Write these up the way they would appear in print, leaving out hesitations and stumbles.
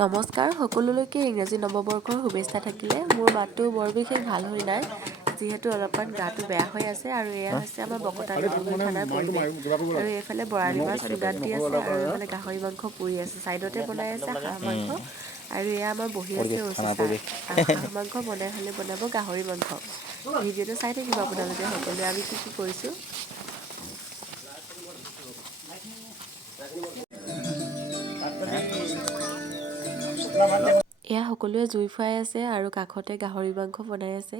নমস্কাৰ সকলোলৈকে ইংৰাজী নৱবৰ্ষৰ শুভেচ্ছা থাকিলে মোৰ মাতটো বৰ বিশেষ ভাল হৈ নাই যিহেতু অলপমান গাটো বেয়া হৈ আছে আৰু এয়া হৈছে আমাৰ বকতালি থানাৰ পৰিৱেশ আৰু এইফালে বৰালি মাছ চুগাত দি আছে আৰু এইফালে গাহৰি মাংস পুৰি আছে ছাইডতে বনাই আছে হাঁহ মাংস আৰু এয়া আমাৰ বহি আছে অচিতা হাঁহ মাংস বনাই হ'লে বনাব গাহৰি মাংস ভিডিঅ'টো চাই থাকিব আপোনালোকে সকলোৱে আমি কি কৰিছোঁ। এয়া সকলোৱে জুই ফুৱাই আছে আৰু কাষতে গাহৰি মাংস বনাই আছে।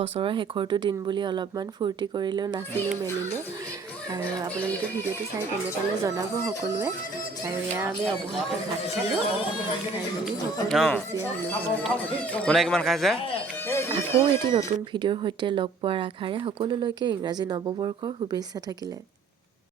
বছৰৰ শেষৰটো দিন বুলি অলপমান ফূৰ্তি কৰিলেও নাচিলোঁ মেলিলোঁ আৰু আপোনালোকে ভিডিঅ'টো চাই কেনে পালে জনাব সকলোৱে আৰু এয়া আমি অৱশেষত ভাত খালোঁ খাই মেলি সকলোৱে গুচি আহিলোঁ। কোনে কিমান খাইছে? আকৌ এটি নতুন ভিডিঅ'ৰ সৈতে লগ পোৱাৰ আশাৰে সকলোলৈকে ইংৰাজী নৱবৰ্ষৰ শুভেচ্ছা থাকিলে।